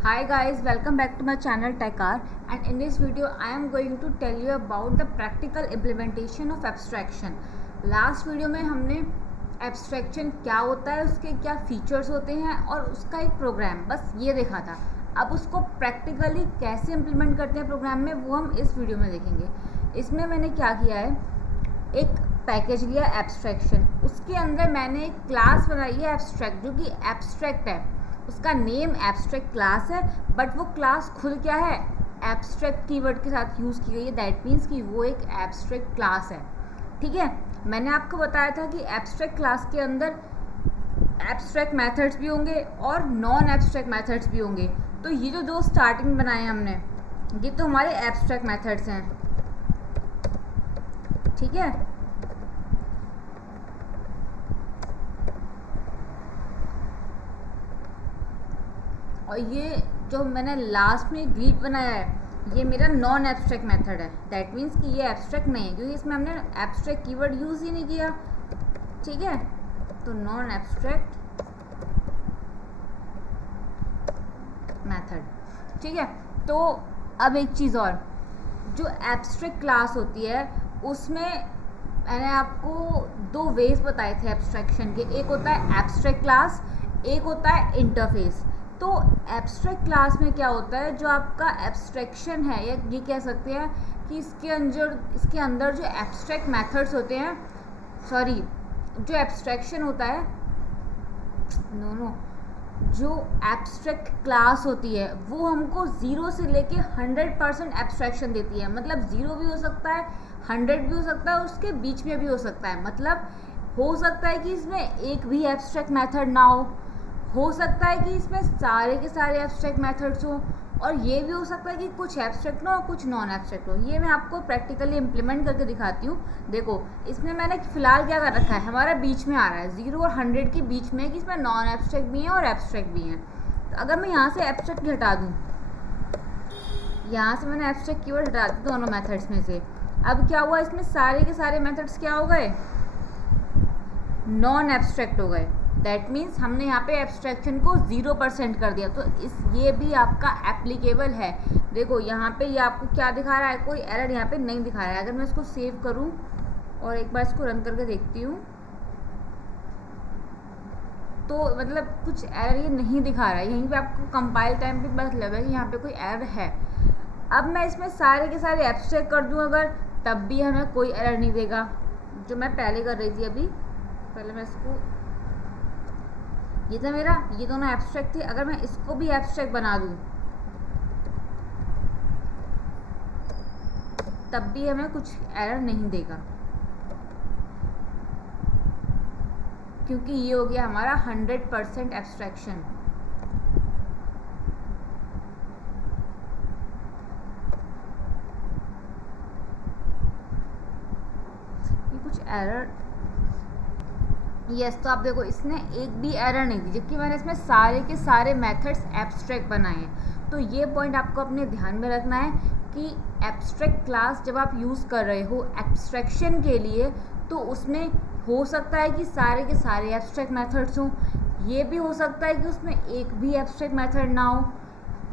Hi guys, welcome back to my channel TechR, and in this video I am going to tell you about the practical implementation of abstraction. Last video में हमने abstraction क्या होता है, उसके क्या features होते हैं और उसका एक प्रोग्राम बस ये देखा था। अब उसको प्रैक्टिकली कैसे इम्प्लीमेंट करते हैं प्रोग्राम में वो हम इस वीडियो में देखेंगे। इसमें मैंने क्या किया है, एक पैकेज लिया एब्स्ट्रैक्शन, उसके अंदर मैंने एक क्लास बनाई है एब्स्ट्रैक्ट, जो कि एब्स्ट्रैक्ट है। उसका नेम एब्स्ट्रैक्ट क्लास है, बट वो क्लास खुद क्या है, एब्स्ट्रैक्ट कीवर्ड के साथ यूज़ की गई है। दैट मीन्स कि वो एक एब्स्ट्रैक्ट क्लास है। ठीक है, मैंने आपको बताया था कि एब्स्ट्रैक्ट क्लास के अंदर एब्स्ट्रैक्ट मेथड्स भी होंगे और नॉन एब्स्ट्रैक्ट मेथड्स भी होंगे। तो ये जो दो स्टार्टिंग बनाए हमने, ये तो हमारे एब्स्ट्रैक्ट मेथड्स हैं। ठीक है, और ये जो मैंने लास्ट में ग्रीड बनाया है, ये मेरा नॉन एब्स्ट्रैक्ट मेथड है। दैट मीन्स कि ये एब्स्ट्रैक्ट नहीं है, क्योंकि इसमें हमने एब्स्ट्रैक्ट कीवर्ड यूज़ ही नहीं किया। ठीक है, तो नॉन एब्स्ट्रैक्ट मेथड। ठीक है, तो अब एक चीज़ और, जो एब्स्ट्रैक्ट क्लास होती है उसमें मैंने आपको दो वेज बताए थे एब्स्ट्रैक्शन के। एक होता है एब्स्ट्रैक्ट क्लास, एक होता है इंटरफेस। तो एब्स्ट्रैक्ट क्लास में क्या होता है, जो आपका एब्स्ट्रैक्शन है, या ये कह सकते हैं कि इसके अंदर जो एब्स्ट्रैक्ट मेथड्स होते हैं, सॉरी, जो एब्स्ट्रैक्शन होता है, जो एब्स्ट्रैक्ट क्लास होती है वो हमको 0 से लेके 100% एब्स्ट्रैक्शन देती है। मतलब 0 भी हो सकता है, 100 भी हो सकता है, उसके बीच में भी हो सकता है। मतलब हो सकता है कि इसमें एक भी एब्स्ट्रैक्ट मेथड ना हो सकता है कि इसमें सारे के सारे एब्स्ट्रैक्ट मेथड्स हो, और ये भी हो सकता है कि कुछ एब्स्ट्रैक्ट हो और कुछ नॉन एब्स्ट्रैक्ट हो। ये मैं आपको प्रैक्टिकली इम्प्लीमेंट करके दिखाती हूँ। देखो, इसमें मैंने फ़िलहाल क्या कर रखा है, हमारा बीच में आ रहा है 0 और 100 के बीच में, कि इसमें नॉन एब्स्ट्रैक्ट भी हैं और एब्स्ट्रैक्ट भी हैं। तो अगर मैं यहाँ से एब्स्ट्रैक्ट हटा दूँ, यहाँ से मैंने एब्स्ट्रैक्ट कीवर्ड हटा दी दोनों मेथड्स में से, अब क्या हुआ, इसमें सारे के सारे मेथड्स क्या हो गए, नॉन एब्स्ट्रैक्ट हो गए। दैट मीन्स हमने यहाँ पे एब्स्ट्रैक्शन को 0% कर दिया। तो ये भी आपका एप्लीकेबल है। देखो यहाँ पे ये आपको क्या दिखा रहा है, कोई एरर यहाँ पे नहीं दिखा रहा है। अगर मैं इसको सेव करूँ और एक बार इसको रन करके देखती हूँ, तो मतलब कुछ एरर ये नहीं दिखा रहा है। यहीं पे आपको कंपाइल टाइम पे पता लगा कि यहाँ पे कोई एरर है। अब मैं इसमें सारे के सारे एब्स्ट्रैक्ट कर दूँ अगर, तब भी हमें कोई एरर नहीं देगा, जो मैं पहले कर रही थी। अभी पहले मैं इसको, ये था मेरा, ये दोनों एब्स्ट्रैक्ट थे। अगर मैं इसको भी एब्स्ट्रैक्ट बना दूँ तब भी हमें कुछ एरर नहीं देगा, क्योंकि ये हो गया हमारा 100% एब्स्ट्रैक्शन। ये कुछ एरर, यस, तो आप देखो इसने एक भी एरर नहीं दी, जबकि मैंने इसमें सारे के सारे मेथड्स एब्स्ट्रैक्ट बनाए हैं। तो ये पॉइंट आपको अपने ध्यान में रखना है कि एब्स्ट्रैक्ट क्लास जब आप यूज़ कर रहे हो एब्स्ट्रैक्शन के लिए, तो उसमें हो सकता है कि सारे के सारे एब्स्ट्रैक्ट मेथड्स हों, ये भी हो सकता है कि उसमें एक भी एब्स्ट्रैक्ट मेथड ना हो,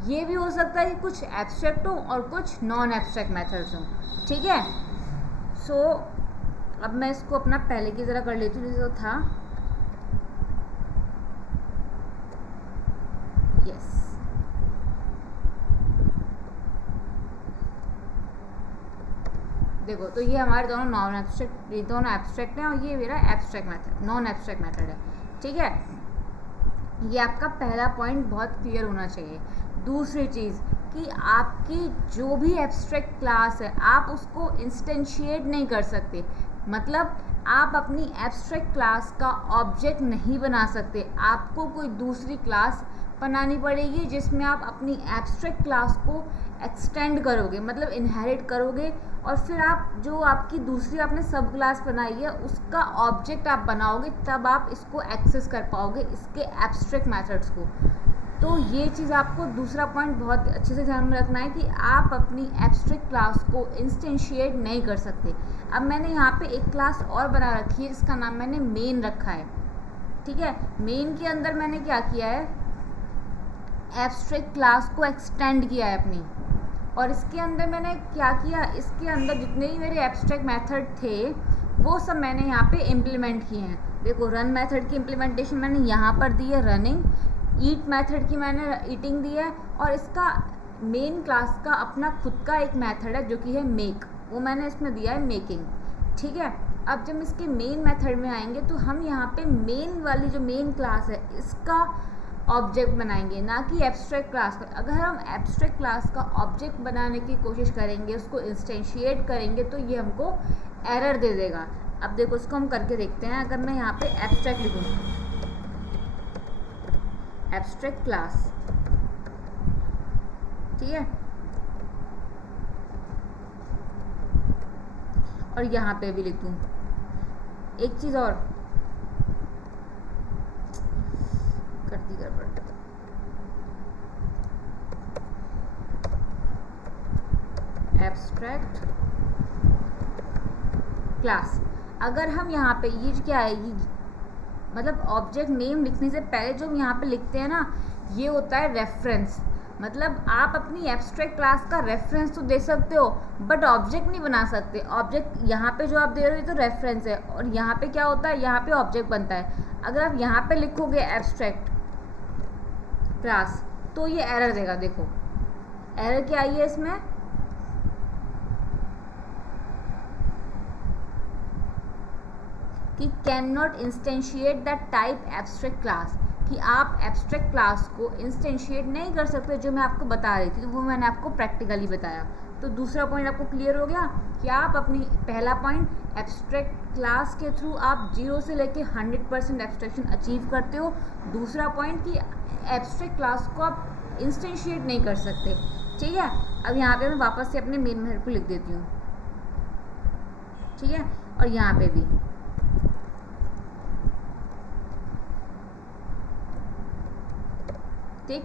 ये भी हो सकता है कि कुछ एब्स्ट्रैक्ट हो और कुछ नॉन एब्स्ट्रैक्ट मेथड्स हों। ठीक है, सो अब मैं इसको अपना पहले की तरह कर लेती हूँ जैसे था। यस, देखो, तो ये हमारे दोनों नॉन एब्स्ट्रैक्ट, ये दोनों एब्स्ट्रैक्ट हैं और ये मेरा abstract method, non abstract method है। ठीक है, ये आपका पहला पॉइंट बहुत क्लियर होना चाहिए। दूसरी चीज़ कि आपकी जो भी एब्स्ट्रैक्ट क्लास है आप उसको इंस्टेंशिएट नहीं कर सकते। मतलब आप अपनी एब्स्ट्रैक्ट क्लास का ऑब्जेक्ट नहीं बना सकते, आपको कोई दूसरी क्लास बनानी पड़ेगी जिसमें आप अपनी एब्स्ट्रैक्ट क्लास को एक्सटेंड करोगे, मतलब इनहेरिट करोगे, और फिर आप जो आपकी दूसरी आपने सब क्लास बनाई है उसका ऑब्जेक्ट आप बनाओगे, तब आप इसको एक्सेस कर पाओगे, इसके एब्स्ट्रैक्ट मेथड्स को। तो ये चीज़ आपको दूसरा पॉइंट बहुत अच्छे से ध्यान में रखना है कि आप अपनी एब्स्ट्रैक्ट क्लास को इंस्टेंशिएट नहीं कर सकते। अब मैंने यहाँ पे एक क्लास और बना रखी है जिसका नाम मैंने मेन रखा है। ठीक है, मेन के अंदर मैंने क्या किया है, एब्स्ट्रैक्ट क्लास को एक्सटेंड किया है अपनी, और इसके अंदर मैंने क्या किया, इसके अंदर जितने भी मेरे एब्स्ट्रैक्ट मेथड थे वो सब मैंने यहाँ पे इम्प्लीमेंट किए हैं। देखो रन मेथड की इम्प्लीमेंटेशन मैंने यहाँ पर दी है रनिंग, ईट मेथड की मैंने ईटिंग दी है, और इसका मेन क्लास का अपना खुद का एक मेथड है जो कि है मेक, वो मैंने इसमें दिया है मेकिंग। ठीक है, अब जब इसके मेन मेथड में आएंगे तो हम यहाँ पे मेन वाली जो मेन क्लास है इसका ऑब्जेक्ट बनाएंगे, ना कि एब्स्ट्रैक्ट क्लास का। अगर हम एब्स्ट्रैक्ट क्लास का ऑब्जेक्ट बनाने की कोशिश करेंगे, उसको इंस्टेंशिएट करेंगे, तो ये हमको एरर दे देगा। अब देखो इसको हम करके देखते हैं। अगर मैं यहाँ पे एब्स्ट्रैक्ट लिखूँ, एब्स्ट्रैक्ट क्लास, ठीक है, और यहाँ पे भी लिख दूँ एक चीज़ और, करती गड़बड़, एब्स्ट्रैक्ट क्लास। अगर हम यहाँ पे ये क्या है, ये मतलब ऑब्जेक्ट नेम लिखने से पहले जो हम यहाँ पे लिखते हैं ना, ये होता है रेफरेंस। मतलब आप अपनी एब्स्ट्रैक्ट क्लास का रेफरेंस तो दे सकते हो बट ऑब्जेक्ट नहीं बना सकते। ऑब्जेक्ट यहाँ पे जो आप दे रहे हो ये तो रेफरेंस है, और यहाँ पे क्या होता है, यहाँ पे ऑब्जेक्ट बनता है। अगर आप यहाँ पे लिखोगे एब्स्ट्रैक्ट क्लास तो ये एरर देगा। देखो एरर क्या आई है इसमें, कि can not instantiate the type abstract class, कि आप एब्स्ट्रैक्ट क्लास को इंस्टेंशिएट नहीं कर सकते, जो मैं आपको बता रही थी, तो वो मैंने आपको प्रैक्टिकली बताया। तो दूसरा पॉइंट आपको क्लियर हो गया कि आप अपनी, पहला पॉइंट एब्स्ट्रैक्ट क्लास के थ्रू आप 0 से लेके 100% एब्स्ट्रैक्शन अचीव करते हो। दूसरा पॉइंट कि एब्स्ट्रैक्ट क्लास को आप इंस्टेंशिएट नहीं कर सकते। ठीक है, अब यहाँ पे मैं वापस से अपने मेन मेथड को लिख देती हूँ, ठीक है, और यहाँ पे भी ठीक।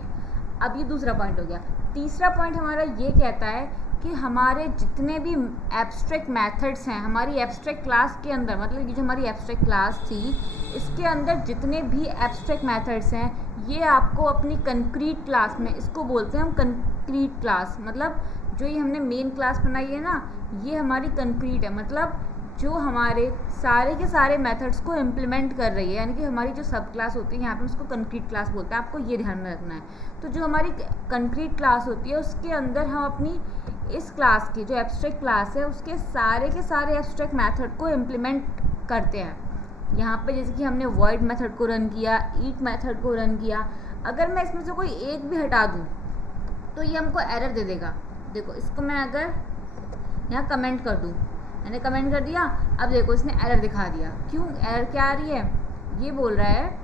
अब ये दूसरा पॉइंट हो गया। तीसरा पॉइंट हमारा ये कहता है कि हमारे जितने भी एब्स्ट्रैक्ट मेथड्स हैं हमारी एब्स्ट्रैक्ट क्लास के अंदर, मतलब ये जो हमारी एब्स्ट्रैक्ट क्लास थी इसके अंदर जितने भी एब्स्ट्रैक्ट मेथड्स हैं ये आपको अपनी कंक्रीट क्लास में, इसको बोलते हैं हम कंक्रीट क्लास, मतलब जो ये हमने मेन क्लास बनाई है ना ये हमारी कंक्रीट है, मतलब जो हमारे सारे के सारे मेथड्स को इम्प्लीमेंट कर रही है, यानी कि हमारी जो सब क्लास होती है यहाँ पे उसको कंक्रीट क्लास बोलते हैं, आपको ये ध्यान में रखना है। तो जो हमारी कंक्रीट क्लास होती है उसके अंदर हम अपनी इस क्लास की जो एब्स्ट्रैक्ट क्लास है उसके सारे के सारे एब्स्ट्रैक्ट मेथड को इम्प्लीमेंट करते हैं। यहाँ पे जैसे कि हमने वॉइड मेथड को रन किया, ईट मेथड को रन किया, अगर मैं इसमें से कोई एक भी हटा दूँ तो ये हमको एरर दे देगा। देखो इसको मैं अगर यहाँ कमेंट कर दूँ, मैंने कमेंट कर दिया, अब देखो इसने एरर दिखा दिया। क्यों एरर क्या आ रही है, ये बोल रहा है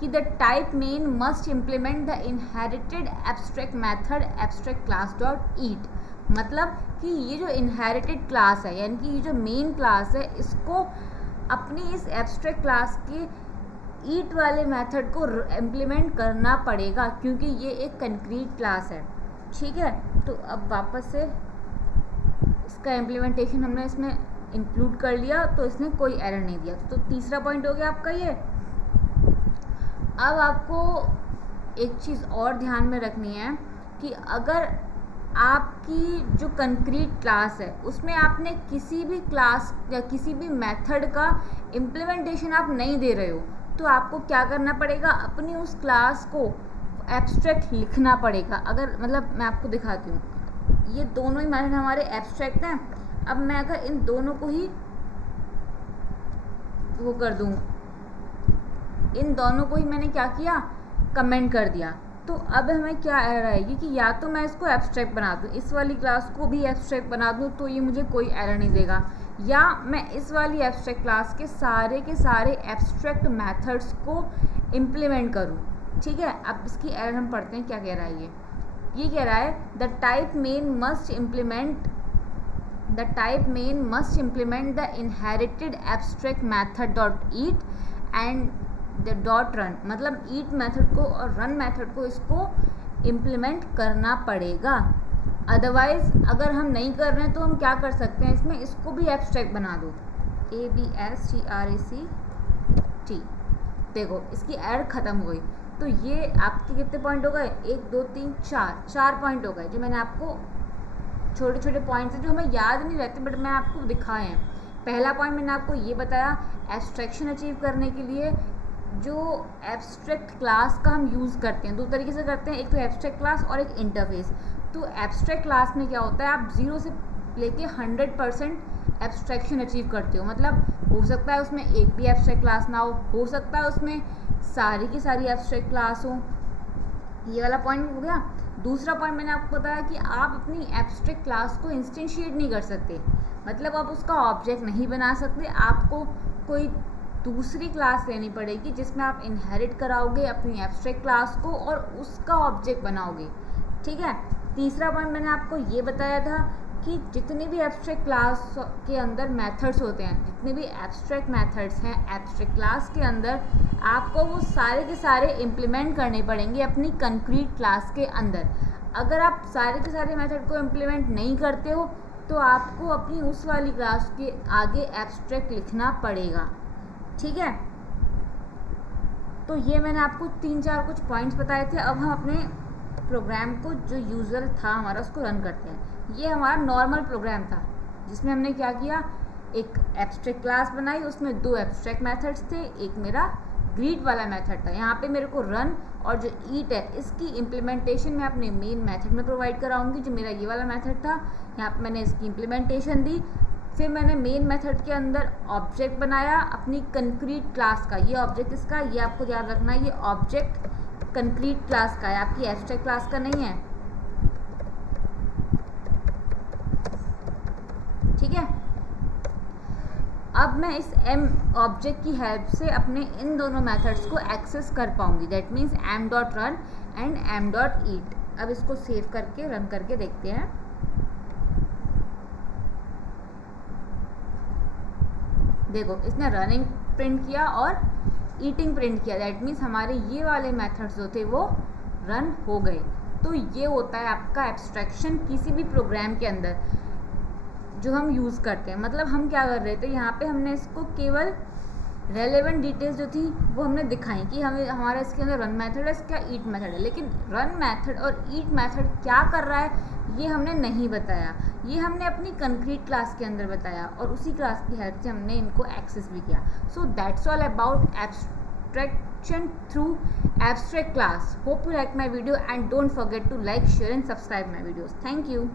कि the type main must implement the inherited abstract method abstract class dot eat, मतलब कि ये जो इनहेरिटेड क्लास है यानी कि ये जो मेन क्लास है इसको अपनी इस एब्स्ट्रैक्ट क्लास के ईट वाले मेथड को इम्प्लीमेंट करना पड़ेगा क्योंकि ये एक कंक्रीट क्लास है। ठीक है, तो अब वापस से इसका इम्प्लीमेंटेशन हमने इसमें इंक्लूड कर लिया तो इसने कोई एरर नहीं दिया। तो तीसरा पॉइंट हो गया आपका ये। अब आपको एक चीज़ और ध्यान में रखनी है कि अगर आपकी जो कंक्रीट क्लास है उसमें आपने किसी भी क्लास या किसी भी मेथड का इम्प्लीमेंटेशन आप नहीं दे रहे हो तो आपको क्या करना पड़ेगा, अपनी उस क्लास को एब्स्ट्रैक्ट लिखना पड़ेगा। अगर मतलब मैं आपको दिखाती हूँ, ये दोनों ही मेथड हमारे एब्स्ट्रैक्ट हैं। अब मैं अगर इन दोनों को ही वो कर दूँ, इन दोनों को ही मैंने क्या किया, कमेंट कर दिया, तो अब हमें क्या एरर आएगी कि या तो मैं इसको एब्स्ट्रैक्ट बना दूँ, इस वाली क्लास को भी एब्स्ट्रैक्ट बना दूँ तो ये मुझे कोई एरर नहीं देगा, या मैं इस वाली एब्स्ट्रैक्ट क्लास के सारे एब्स्ट्रैक्ट मेथड्स को इम्प्लीमेंट करूँ। ठीक है, अब इसकी एरर हम पढ़ते हैं क्या कह रहा है। ये कह रहा है the type main must implement the inherited abstract method dot eat and the dot run, मतलब ईट मेथड को और रन मेथड को इसको इम्प्लीमेंट करना पड़ेगा। अदरवाइज अगर हम नहीं कर रहे हैं तो हम क्या कर सकते हैं, इसमें इसको भी एब्स्ट्रैक्ट बना दो, ABSTRACT। देखो इसकी एरर ख़त्म हो गई। तो ये आपके कितने पॉइंट हो गए, 1 2 3 4 पॉइंट हो गए, जो मैंने आपको छोटे छोटे पॉइंट्स जो हमें याद नहीं रहते बट मैं आपको दिखाए हैं। पहला पॉइंट मैंने आपको ये बताया, एब्स्ट्रैक्शन अचीव करने के लिए जो एब्स्ट्रैक्ट क्लास का हम यूज़ करते हैं, दो तरीके से करते हैं, एक तो एब्स्ट्रैक्ट क्लास और एक इंटरफेस। तो एब्स्ट्रैक्ट क्लास में क्या होता है, आप 0 से लेके 100% एब्स्ट्रैक्शन अचीव करते हो। मतलब हो सकता है उसमें एक भी एब्स्ट्रैक्ट क्लास ना हो सकता है उसमें सारी की सारी एब्स्ट्रैक्ट क्लास हो। ये वाला पॉइंट हो गया। दूसरा पॉइंट मैंने आपको बताया कि आप अपनी एब्स्ट्रैक्ट क्लास को इंस्टेंशिएट नहीं कर सकते, मतलब आप उसका ऑब्जेक्ट नहीं बना सकते, आपको कोई दूसरी क्लास लेनी पड़ेगी जिसमें आप इनहेरिट कराओगे अपनी एब्स्ट्रैक्ट क्लास को और उसका ऑब्जेक्ट बनाओगे। ठीक है। तीसरा पॉइंट मैंने आपको ये बताया था कि जितने भी एब्स्ट्रैक्ट क्लास के अंदर मेथड्स होते हैं, जितने भी एब्स्ट्रैक्ट मेथड्स हैं एब्स्ट्रैक्ट क्लास के अंदर, आपको वो सारे के सारे इम्प्लीमेंट करने पड़ेंगे अपनी कंक्रीट क्लास के अंदर। अगर आप सारे के सारे मेथड को इम्प्लीमेंट नहीं करते हो तो आपको अपनी उस वाली क्लास के आगे एब्स्ट्रैक्ट लिखना पड़ेगा। ठीक है। तो ये मैंने आपको 3-4 कुछ पॉइंट्स बताए थे। अब हम अपने प्रोग्राम को जो यूजुअल था हमारा उसको रन करते हैं। ये हमारा नॉर्मल प्रोग्राम था जिसमें हमने क्या किया, एक एब्स्ट्रैक्ट क्लास बनाई, उसमें 2 एब्स्ट्रैक्ट मेथड्स थे, एक मेरा ग्रीट वाला मेथड था। यहाँ पे मेरे को रन और जो ईट है इसकी इम्प्लीमेंटेशन मैं अपने मेन मेथड में प्रोवाइड कराऊंगी, जो मेरा ये वाला मेथड था। यहाँ पे मैंने इसकी इम्प्लीमेंटेशन दी। फिर मैंने मेन मेथड के अंदर ऑब्जेक्ट बनाया अपनी कंक्रीट क्लास का। ये ऑब्जेक्ट इसका, ये आपको याद रखना है, ये ऑब्जेक्ट कंक्रीट क्लास का है, आपकी एब्स्ट्रैक्ट क्लास का नहीं है। ठीक है। अब मैं इस एम ऑब्जेक्ट की हेल्प से अपने इन दोनों मेथड्स को एक्सेस कर पाऊंगी, that means m.run and m.eat। अब इसको सेव करके रन करके देखते हैं। देखो इसने रनिंग प्रिंट किया और ईटिंग प्रिंट किया, दैट मीन्स हमारे ये वाले मेथड्स जो थे वो रन हो गए। तो ये होता है आपका एब्स्ट्रैक्शन किसी भी प्रोग्राम के अंदर जो हम यूज़ करते हैं। मतलब हम क्या कर रहे थे, यहाँ पे हमने इसको केवल रेलेवेंट डिटेल्स जो थी वो हमने दिखाई कि हमें हमारा इसके अंदर रन मेथड है, इसका ईट मेथड है, लेकिन रन मेथड और ईट मेथड क्या कर रहा है ये हमने नहीं बताया। ये हमने अपनी कंक्रीट क्लास के अंदर बताया और उसी क्लास की हेल्प से हमने इनको एक्सेस भी किया। So that's all about abstraction through abstract class. Hope you like my video and don't forget to like, share and subscribe my videos. Thank you.